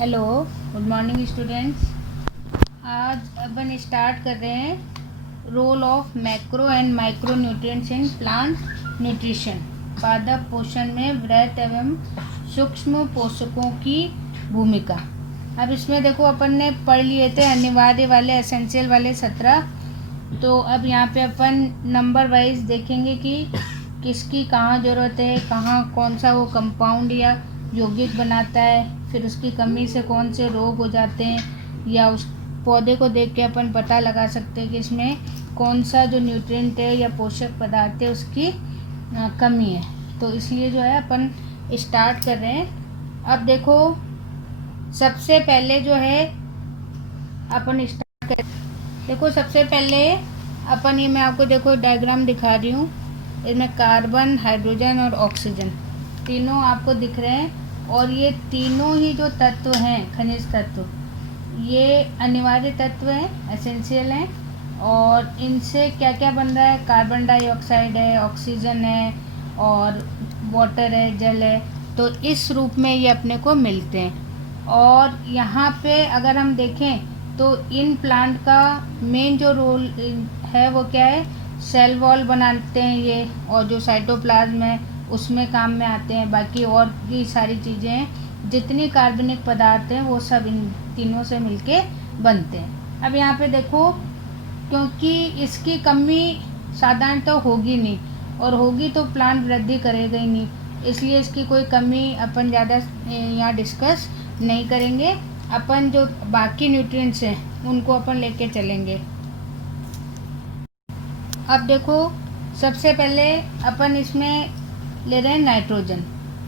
Hello, good morning students. आज अपन start कर रहे हैं role of macro and micro nutrients in plant nutrition. पादप पोषण में वृहत एवं सूक्ष्म पोषकों की भूमिका। अब इसमें देखो अपन ने पढ़ लिए थे अनिवार्य वाले एसेंशियल वाले 17। तो अब यहाँ पे अपन नंबर वाइज देखेंगे कि किसकी कहाँ ज़रूरत है, कहाँ कौन सा वो कंपाउंड या यौगिक बनाता है, फिर उसकी कमी से कौन से रोग हो जाते हैं, या उस पौधे को देख के अपन पता लगा सकते हैं कि इसमें कौन सा जो न्यूट्रिएंट है या पोषक पदार्थ है उसकी कमी है। तो इसलिए जो है अपन स्टार्ट कर रहे हैं। अब देखो सबसे पहले जो है अपन स्टार्ट कर, देखो सबसे पहले अपन ये मैं आपको देखो डायग्राम दिखा रही हूँ। इसमें कार्बन, हाइड्रोजन और ऑक्सीजन तीनों आपको दिख रहे हैं। और ये तीनों ही जो तत्व हैं, खनिज तत्व, ये अनिवार्य तत्व हैं, एसेंशियल हैं। और इनसे क्या क्या बन रहा है, कार्बन डाइऑक्साइड है, ऑक्सीजन है और वाटर है, जल है। तो इस रूप में ये अपने को मिलते हैं। और यहाँ पे अगर हम देखें तो इन प्लांट का मेन जो रोल है वो क्या है, सेल वॉल बनाते हैं ये, और जो साइटोप्लाज्म है उसमें काम में आते हैं। बाकी और भी सारी चीज़ें हैं, जितनी कार्बनिक पदार्थ हैं वो सब इन तीनों से मिलके बनते हैं। अब यहाँ पे देखो, क्योंकि इसकी कमी साधारणतः तो होगी नहीं, और होगी तो प्लांट वृद्धि करेगा ही नहीं, इसलिए इसकी कोई कमी अपन ज़्यादा यहाँ डिस्कस नहीं करेंगे। अपन जो बाकी न्यूट्रिएंट्स हैं उनको अपन लेके चलेंगे। अब देखो सबसे पहले अपन इसमें ले रहे हैं नाइट्रोजन।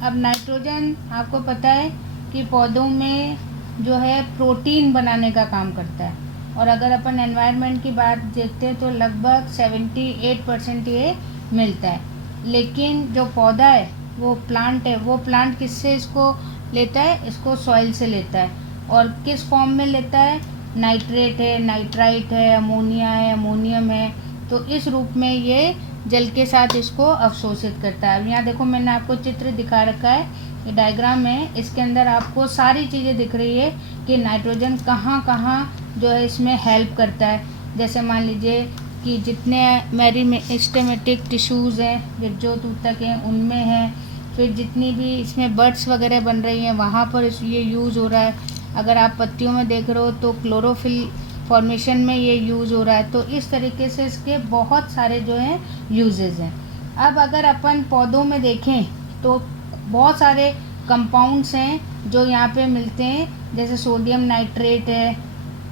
अब नाइट्रोजन आपको पता है कि पौधों में जो है प्रोटीन बनाने का काम करता है। और अगर अपन एनवायरनमेंट की बात देखते हैं तो लगभग 78% ये मिलता है। लेकिन जो पौधा है वो प्लांट है, वो प्लांट किससे इसको लेता है, इसको सॉइल से लेता है। और किस फॉर्म में लेता है, नाइट्रेट है, नाइट्राइट है, अमोनिया है, अमोनियम है। तो इस रूप में ये जल के साथ इसको अवशोषित करता है। अब यहाँ देखो मैंने आपको चित्र दिखा रखा है, ये डायग्राम है, इसके अंदर आपको सारी चीज़ें दिख रही है कि नाइट्रोजन कहाँ कहाँ जो है इसमें हेल्प करता है। जैसे मान लीजिए कि जितने मेरिस्टेमेटिक टिश्यूज़ हैं जो ऊतक हैं उनमें है, फिर जितनी भी इसमें बड्स वगैरह बन रही हैं वहाँ पर ये यूज़ हो रहा है। अगर आप पत्तियों में देख रहे हो तो क्लोरोफिल फॉर्मेशन में ये यूज़ हो रहा है। तो इस तरीके से इसके बहुत सारे जो हैं यूजेस हैं। अब अगर अपन पौधों में देखें तो बहुत सारे कंपाउंड्स हैं जो यहाँ पे मिलते हैं, जैसे सोडियम नाइट्रेट है,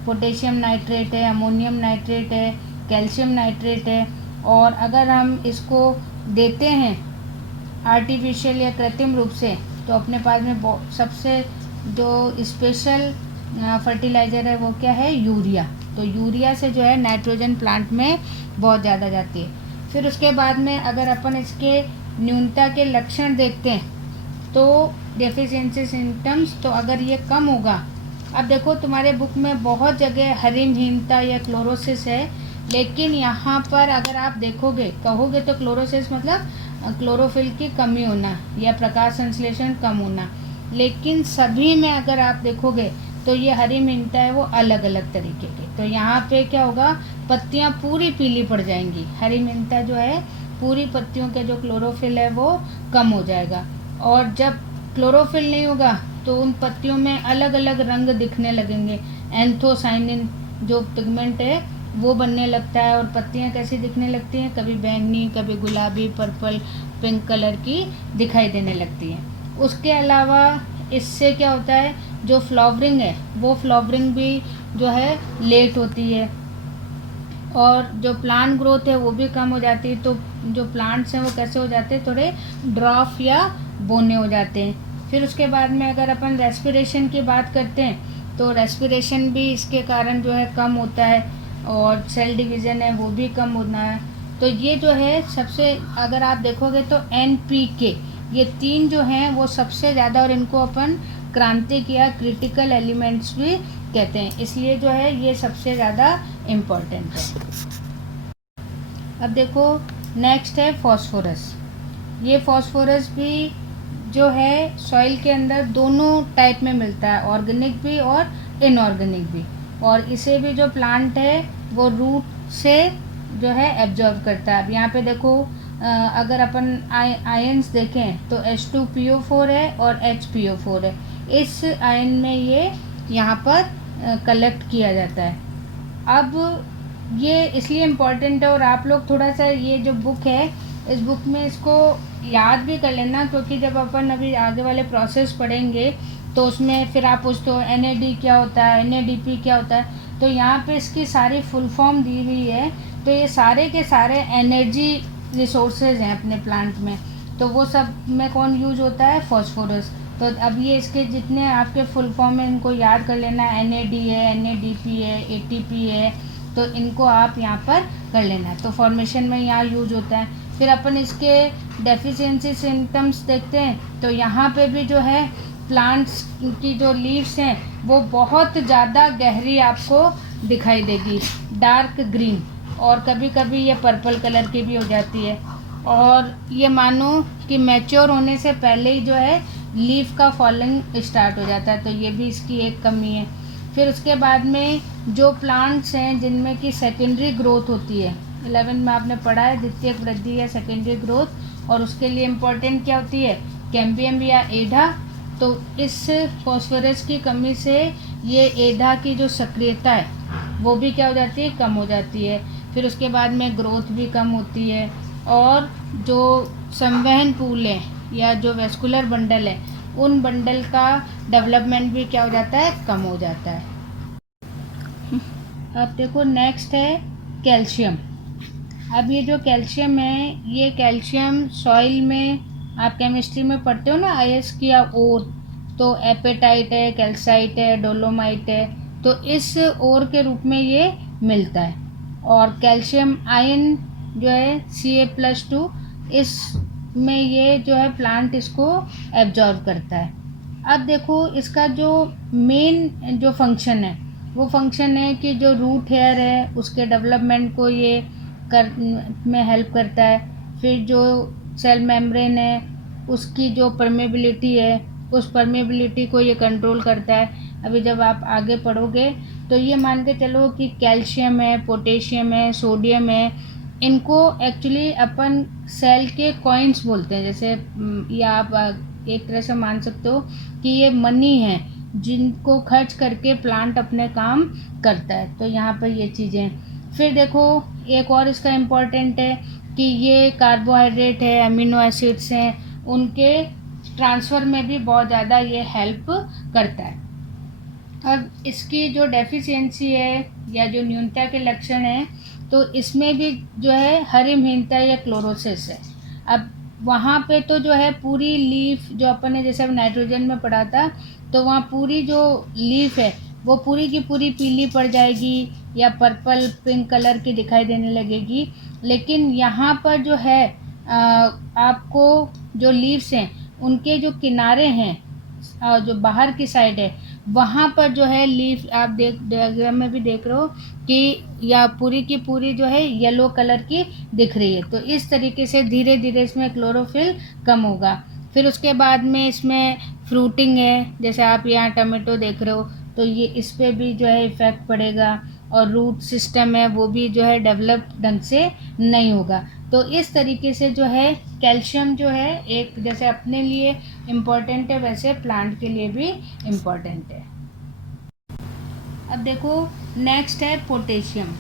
पोटेशियम नाइट्रेट है, अमोनियम नाइट्रेट है, कैल्शियम नाइट्रेट है। और अगर हम इसको देते हैं आर्टिफिशियल या कृत्रिम रूप से तो अपने पास में सबसे जो स्पेशल फर्टिलाइज़र है वो क्या है, यूरिया। तो यूरिया से जो है नाइट्रोजन प्लांट में बहुत ज़्यादा जाती है। फिर उसके बाद में अगर अपन इसके न्यूनता के लक्षण देखते हैं तो डेफिशिएंसी सिम्टम्स, तो अगर ये कम होगा, अब देखो तुम्हारे बुक में बहुत जगह हरिमहीनता या क्लोरोसिस है, लेकिन यहाँ पर अगर आप देखोगे कहोगे तो क्लोरोसिस मतलब क्लोरोफिल की कमी होना या प्रकाश संश्लेषण कम होना। लेकिन सभी में अगर आप देखोगे तो ये हरिमहीनता है वो अलग अलग तरीके के। तो यहाँ पे क्या होगा, पत्तियाँ पूरी पीली पड़ जाएंगी। हरिमहीनता जो है पूरी पत्तियों के जो क्लोरोफिल है वो कम हो जाएगा। और जब क्लोरोफिल नहीं होगा तो उन पत्तियों में अलग अलग रंग दिखने लगेंगे। एंथोसाइनिन जो पिगमेंट है वो बनने लगता है, और पत्तियाँ कैसी दिखने लगती हैं, कभी बैंगनी, कभी गुलाबी, पर्पल, पिंक कलर की दिखाई देने लगती हैं। उसके अलावा इससे क्या होता है, जो फ्लावरिंग है वो फ्लावरिंग भी जो है लेट होती है, और जो प्लांट ग्रोथ है वो भी कम हो जाती है। तो जो प्लांट्स हैं वो कैसे हो जाते हैं, थोड़े ड्रॉफ या बोने हो जाते हैं। फिर उसके बाद में अगर अपन रेस्पिरेशन की बात करते हैं तो रेस्पिरेशन भी इसके कारण जो है कम होता है, और सेल डिवीज़न है वो भी कम होना है। तो ये जो है सबसे, अगर आप देखोगे तो NPK, ये तीन जो हैं वो सबसे ज़्यादा, और इनको अपन क्रांतिक या क्रिटिकल एलिमेंट्स भी कहते हैं, इसलिए जो है ये सबसे ज़्यादा इम्पोर्टेंट है। अब देखो नेक्स्ट है फॉस्फोरस। ये फॉस्फोरस भी जो है सॉइल के अंदर दोनों टाइप में मिलता है, ऑर्गेनिक भी और इनऑर्गेनिक भी। और इसे भी जो प्लांट है वो रूट से जो है एब्जॉर्ब करता है। अब यहाँ पे देखो, अगर अपन आयन्स देखें तो H2PO4 है और HPO4 है। इस आयन में ये यहाँ पर कलेक्ट किया जाता है। अब ये इसलिए इम्पॉर्टेंट है, और आप लोग थोड़ा सा ये जो बुक है, इस बुक में इसको याद भी कर लेना, क्योंकि जब अपन अभी आगे वाले प्रोसेस पढ़ेंगे तो उसमें फिर आप पूछते हो NAD क्या होता है, NADP क्या होता है। तो यहाँ पे इसकी सारी फुल फॉर्म दी हुई है। तो ये सारे के सारे एनर्जी रिसोर्सेज हैं अपने प्लांट में। तो वो सब में कौन यूज होता है? फॉस्फोरस। तो अब ये इसके जितने आपके फुल फॉर्म है इनको याद कर लेना। NAD है, NADP है, ATP है, तो इनको आप यहाँ पर कर लेना। तो फॉर्मेशन में यहाँ यूज होता है। फिर अपन इसके डेफिशिएंसी सिम्टम्स देखते हैं। तो यहाँ पे भी जो है प्लांट्स की जो लीव्स हैं वो बहुत ज़्यादा गहरी आपको दिखाई देगी, डार्क ग्रीन, और कभी कभी ये पर्पल कलर की भी हो जाती है। और ये मानो कि मैच्योर होने से पहले ही जो है लीफ का फॉलिंग स्टार्ट हो जाता है। तो ये भी इसकी एक कमी है। फिर उसके बाद में जो प्लांट्स हैं जिनमें कि सेकेंडरी ग्रोथ होती है, 11 में आपने पढ़ा है द्वितीयक वृद्धि या सेकेंडरी ग्रोथ, और उसके लिए इम्पोर्टेंट क्या होती है? कैम्बियम या एडा। तो इस फॉस्फोरस की कमी से ये एडा की जो सक्रियता है वो भी क्या हो जाती है? कम हो जाती है। फिर उसके बाद में ग्रोथ भी कम होती है, और जो संवहन पूल है या जो वेस्कुलर बंडल है उन बंडल का डेवलपमेंट भी क्या हो जाता है? कम हो जाता है। अब देखो नेक्स्ट है कैल्शियम। अब ये जो कैल्शियम है, ये कैल्शियम सॉइल में आप केमिस्ट्री में पढ़ते हो ना, आयस की या ओर, तो एपेटाइट है, कैल्साइट है, डोलोमाइट है, तो इस ओर के रूप में ये मिलता है। और कैल्शियम आयन जो है Ca+2, इसमें ये जो है प्लांट इसको एब्जॉर्ब करता है। अब देखो इसका जो मेन जो फंक्शन है वो फंक्शन है कि जो रूट हेयर है उसके डेवलपमेंट को ये कर में हेल्प करता है। फिर जो सेल मेम्ब्रेन है उसकी जो परमेबिलिटी है उस परमेबिलिटी को ये कंट्रोल करता है। अभी जब आप आगे पढ़ोगे तो ये मान के चलो कि कैल्शियम है, पोटेशियम है, सोडियम है, इनको एक्चुअली अपन सेल के कॉइन्स बोलते हैं। जैसे या आप एक तरह से मान सकते हो कि ये मनी है जिनको खर्च करके प्लांट अपने काम करता है। तो यहाँ पर ये चीज़ें। फिर देखो एक और इसका इम्पोर्टेंट है कि ये कार्बोहाइड्रेट है, अमीनो एसिड्स हैं, उनके ट्रांसफ़र में भी बहुत ज़्यादा ये हेल्प करता है। अब इसकी जो डेफिशिएंसी है या जो न्यूनता के लक्षण हैं, तो इसमें भी जो है हरिमहीनता या क्लोरोसिस है। अब वहाँ पे तो जो है पूरी लीफ जो अपन ने जैसे अब नाइट्रोजन में पढ़ा था, तो वहाँ पूरी जो लीफ है वो पूरी की पूरी पीली पड़ जाएगी या पर्पल पिंक कलर की दिखाई देने लगेगी। लेकिन यहाँ पर जो है आपको जो लीव्स हैं उनके जो किनारे हैं, जो बाहर की साइड है, वहाँ पर जो है लीफ आप डायग्राम में भी देख रहे हो कि या पूरी की पूरी जो है येलो कलर की दिख रही है। तो इस तरीके से धीरे धीरे इसमें क्लोरोफिल कम होगा। फिर उसके बाद में इसमें फ्रूटिंग है, जैसे आप यहाँ टमाटो देख रहे हो, तो ये इस पर भी जो है इफ़ेक्ट पड़ेगा। और रूट सिस्टम है वो भी जो है डेवलप ढंग से नहीं होगा। तो इस तरीके से जो है कैल्शियम जो है एक जैसे अपने लिए इम्पॉर्टेंट है वैसे प्लांट के लिए भी इम्पॉर्टेंट है। अब देखो नेक्स्ट है पोटेशियम।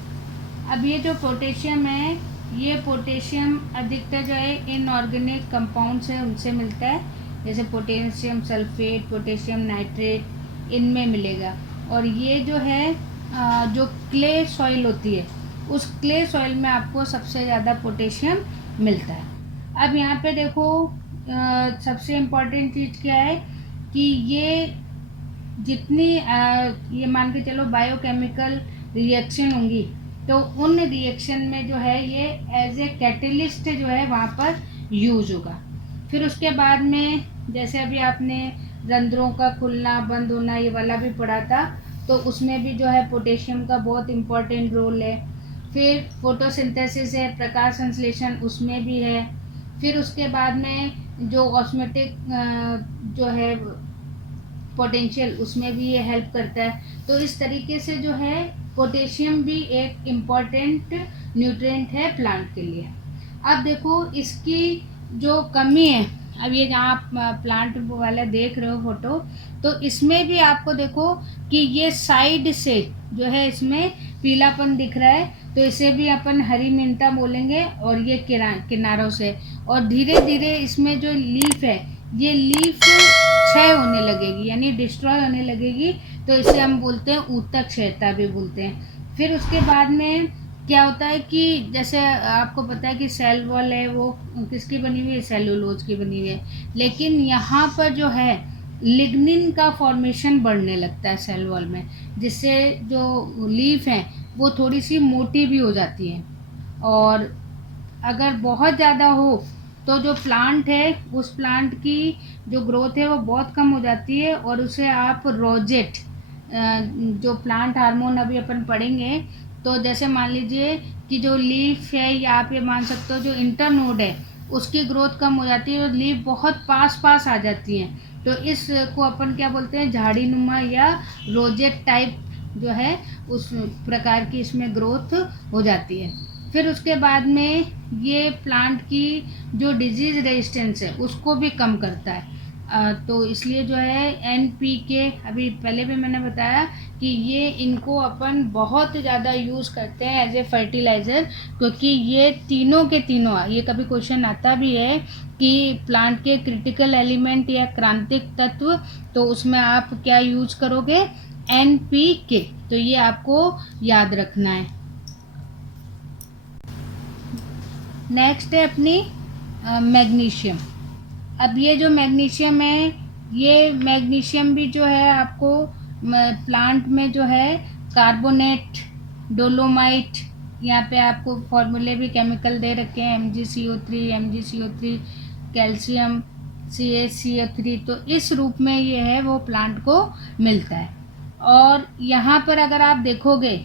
अब ये जो पोटेशियम है, ये पोटेशियम अधिकतर जो है इनऑर्गेनिक कंपाउंड्स है उनसे मिलता है, जैसे पोटेशियम सल्फेट, पोटेशियम नाइट्रेट, इनमें मिलेगा। और ये जो है जो क्ले सॉइल होती है उस क्ले सॉइल में आपको सबसे ज़्यादा पोटेशियम मिलता है। अब यहाँ पे देखो सबसे इम्पॉर्टेंट चीज़ क्या है कि ये जितनी ये मान के चलो बायोकेमिकल रिएक्शन होंगी, तो उन रिएक्शन में जो है ये एज ए कैटलिस्ट जो है वहाँ पर यूज होगा। फिर उसके बाद में जैसे अभी आपने रंध्रों का खुलना बंद होना ये वाला भी पढ़ा था, तो उसमें भी जो है पोटेशियम का बहुत इम्पोर्टेंट रोल है। फिर फोटोसिंथेसिस है, प्रकाश संश्लेषण, उसमें भी है। फिर उसके बाद में जो ऑस्मेटिक जो है पोटेंशियल, उसमें भी ये हेल्प करता है। तो इस तरीके से जो है पोटेशियम भी एक इम्पॉर्टेंट न्यूट्रिएंट है प्लांट के लिए। अब देखो इसकी जो कमी है, अब ये जहाँ आप प्लांट वाला देख रहे हो फोटो, तो इसमें भी आपको देखो कि ये साइड से जो है इसमें पीलापन दिख रहा है, तो इसे भी अपन हरी मिंटा बोलेंगे। और ये किनारों से, और धीरे धीरे इसमें जो लीफ है, ये लीफ क्षय होने लगेगी, यानी डिस्ट्रॉय होने लगेगी, तो इसे हम बोलते हैं ऊतक क्षयता भी बोलते हैं। फिर उसके बाद में क्या होता है कि जैसे आपको पता है कि सेल वॉल है वो किसकी बनी हुई है, सेलुलोज की बनी हुई है, लेकिन यहाँ पर जो है लिग्निन का फॉर्मेशन बढ़ने लगता है सेल वॉल में, जिससे जो लीफ है वो थोड़ी सी मोटी भी हो जाती है। और अगर बहुत ज़्यादा हो तो जो प्लांट है उस प्लांट की जो ग्रोथ है वो बहुत कम हो जाती है, और उसे आप रोजेट, जो प्लांट हार्मोन अभी अपन पढ़ेंगे, तो जैसे मान लीजिए कि जो लीफ है, या आप ये मान सकते हो जो इंटरनोड है उसकी ग्रोथ कम हो जाती है और लीफ बहुत पास पास आ जाती है, तो इसको अपन क्या बोलते हैं, झाड़ी नुमा या रोजेट टाइप जो है उस प्रकार की इसमें ग्रोथ हो जाती है। फिर उसके बाद में ये प्लांट की जो डिजीज़ रेजिस्टेंस है उसको भी कम करता है। तो इसलिए जो है NPK, अभी पहले भी मैंने बताया कि ये इनको अपन बहुत ज़्यादा यूज़ करते हैं एज ए फर्टिलाइज़र, क्योंकि ये तीनों के तीनों, ये कभी क्वेश्चन आता भी है कि प्लांट के क्रिटिकल एलिमेंट या क्रांतिक तत्व, तो उसमें आप क्या यूज करोगे, NPK, तो ये आपको याद रखना है। नेक्स्ट है अपनी मैग्नीशियम। अब ये जो मैग्नीशियम है, ये मैग्नीशियम भी जो है आपको प्लांट में जो है कार्बोनेट, डोलोमाइट, यहाँ पे आपको फॉर्मूले भी केमिकल दे रखे हैं, MgCO3, MgCO3, कैल्शियम CaCO3, तो इस रूप में ये है वो प्लांट को मिलता है। और यहाँ पर अगर आप देखोगे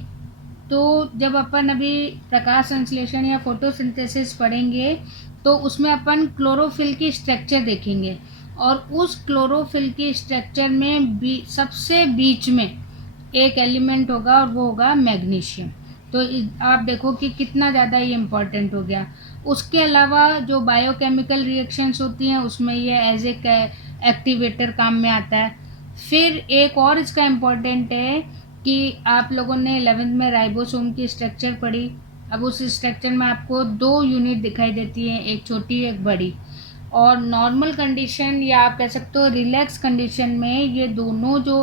तो जब अपन अभी प्रकाश संश्लेषण या फोटोसिंथेसिस पढ़ेंगे तो उसमें अपन क्लोरोफिल की स्ट्रक्चर देखेंगे, और उस क्लोरोफिल की स्ट्रक्चर में सबसे बीच में एक एलिमेंट होगा और वो होगा मैग्नीशियम। तो आप देखो कि कितना ज़्यादा ये इम्पॉर्टेंट हो गया। उसके अलावा जो बायोकेमिकल रिएक्शंस होती हैं उसमें ये एज ए एक्टिवेटर काम में आता है। फिर एक और इसका इम्पॉर्टेंट है कि आप लोगों ने 11th में राइबोसोम की स्ट्रक्चर पढ़ी। अब उस स्ट्रक्चर में आपको 2 यूनिट दिखाई देती हैं, एक छोटी एक बड़ी। और नॉर्मल कंडीशन या आप कह सकते हो रिलैक्स कंडीशन में ये दोनों जो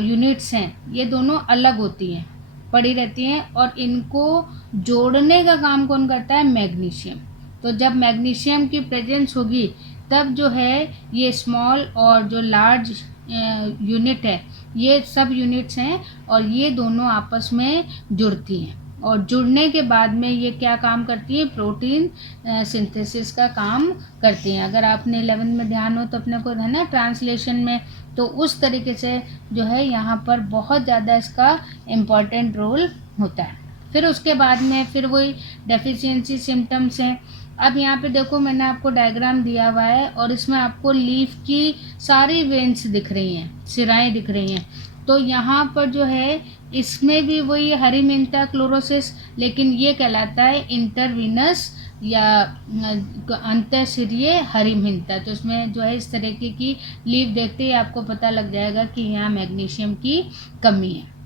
यूनिट्स हैं ये दोनों अलग होती हैं, पड़ी रहती हैं, और इनको जोड़ने का काम कौन करता है, मैग्नीशियम। तो जब मैग्नीशियम की प्रेजेंस होगी तब जो है ये स्मॉल और जो लार्ज यूनिट है, ये सब यूनिट्स हैं और ये दोनों आपस में जुड़ती हैं, और जुड़ने के बाद में ये क्या काम करती है, प्रोटीन सिंथेसिस का काम करती हैं। अगर आपने 11th में ध्यान हो तो अपने को है ना ट्रांसलेशन में, तो उस तरीके से जो है यहाँ पर बहुत ज़्यादा इसका इम्पॉर्टेंट रोल होता है। फिर उसके बाद में फिर वही डेफिशिएंसी सिम्टम्स हैं। अब यहाँ पे देखो मैंने आपको डायग्राम दिया हुआ है और इसमें आपको लीफ की सारी वेन्स दिख रही हैं, सिराएं दिख रही हैं। तो यहाँ पर जो है इसमें भी वही हरीमिंथा क्लोरोसिस, लेकिन ये कहलाता है इंटरवीनस या अंतःशिरीय हरीमिंथा। तो इसमें जो है इस तरीके की लीफ देखते ही आपको पता लग जाएगा कि यहाँ मैग्नीशियम की कमी है।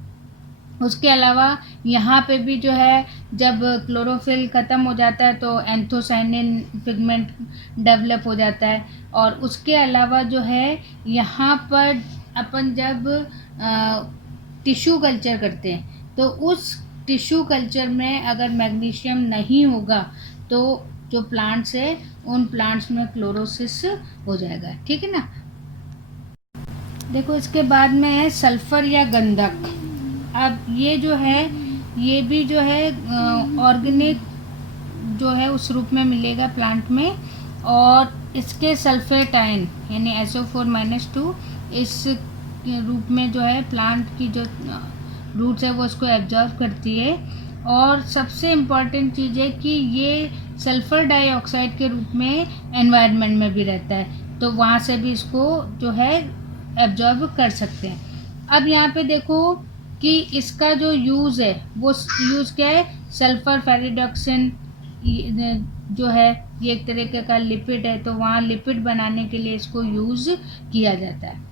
उसके अलावा यहाँ पे भी जो है जब क्लोरोफिल ख़त्म हो जाता है तो एंथोसाइनिन पिगमेंट डेवलप हो जाता है। और उसके अलावा जो है यहाँ पर अपन जब टिश्यू कल्चर करते हैं तो उस टिश्यू कल्चर में अगर मैग्नीशियम नहीं होगा तो जो प्लांट्स है उन प्लांट्स में क्लोरोसिस हो जाएगा, ठीक है ना। देखो इसके बाद में है सल्फर या गंधक। अब ये जो है ये भी जो है ऑर्गेनिक जो है उस रूप में मिलेगा प्लांट में, और इसके सल्फेट आयन यानी SO4-2 इस रूप में जो है प्लांट की जो रूट्स है वो इसको एब्जॉर्ब करती है। और सबसे इम्पॉर्टेंट चीज़ है कि ये सल्फ़र डाइऑक्साइड के रूप में एनवायरनमेंट में भी रहता है, तो वहाँ से भी इसको जो है एब्जॉर्ब कर सकते हैं। अब यहाँ पे देखो कि इसका जो यूज़ है वो यूज़ क्या है, सल्फ़र फेरिडॉक्सिन जो है ये एक तरीके का लिपिड है, तो वहाँ लिपिड बनाने के लिए इसको यूज़ किया जाता है।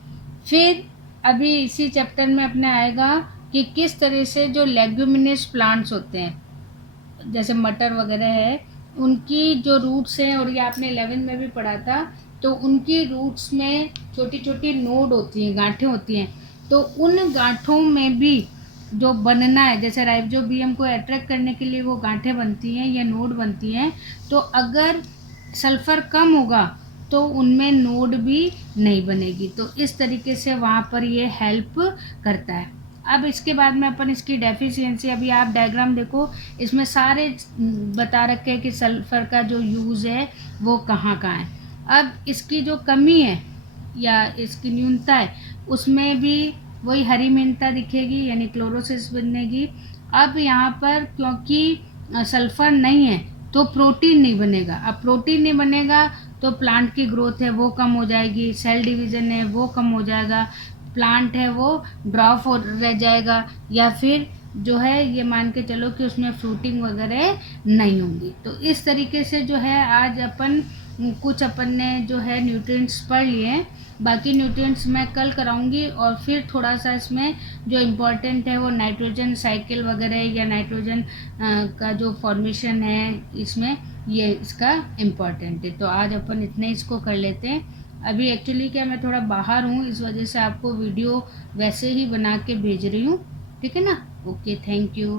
फिर अभी इसी चैप्टर में अपने आएगा कि किस तरह से जो लेग्यूमिनस प्लांट्स होते हैं जैसे मटर वगैरह है, उनकी जो रूट्स हैं, और ये आपने 11 में भी पढ़ा था, तो उनकी रूट्स में छोटी छोटी नोड होती हैं, गांठें होती हैं, तो उन गांठों में भी जो बनना है, जैसे राइजोबियम को अट्रैक्ट करने के लिए वो गांठें बनती हैं या नोड बनती हैं, तो अगर सल्फ़र कम होगा तो उनमें नोड भी नहीं बनेगी, तो इस तरीके से वहाँ पर ये हेल्प करता है। अब इसके बाद में अपन इसकी डेफिशिएंसी, अभी आप डायग्राम देखो, इसमें सारे बता रखे हैं कि सल्फ़र का जो यूज़ है वो कहाँ कहाँ है। अब इसकी जो कमी है या इसकी न्यूनता है, उसमें भी वही हरी मीनता दिखेगी, यानी क्लोरोसिस बनेगी। अब यहाँ पर क्योंकि सल्फ़र नहीं है तो प्रोटीन नहीं बनेगा। अब प्रोटीन नहीं बनेगा तो प्लांट की ग्रोथ है वो कम हो जाएगी, सेल डिवीज़न है वो कम हो जाएगा, प्लांट है वो ड्रॉप हो रह जाएगा, या फिर जो है ये मान के चलो कि उसमें फ्रूटिंग वगैरह नहीं होंगी। तो इस तरीके से जो है आज अपन ने जो है न्यूट्रिएंट्स पढ़ लिए हैं, बाकी न्यूट्रिएंट्स मैं कल कराऊंगी, और फिर थोड़ा सा इसमें जो इम्पोर्टेंट है वो नाइट्रोजन साइकिल वगैरह या नाइट्रोजन का जो फॉर्मेशन है इसमें, ये इसका इम्पोर्टेंट है। तो आज अपन इतने इसको कर लेते हैं। अभी एक्चुअली क्या मैं थोड़ा बाहर हूँ, इस वजह से आपको वीडियो वैसे ही बना के भेज रही हूँ, ठीक है ना। Okay, thank you.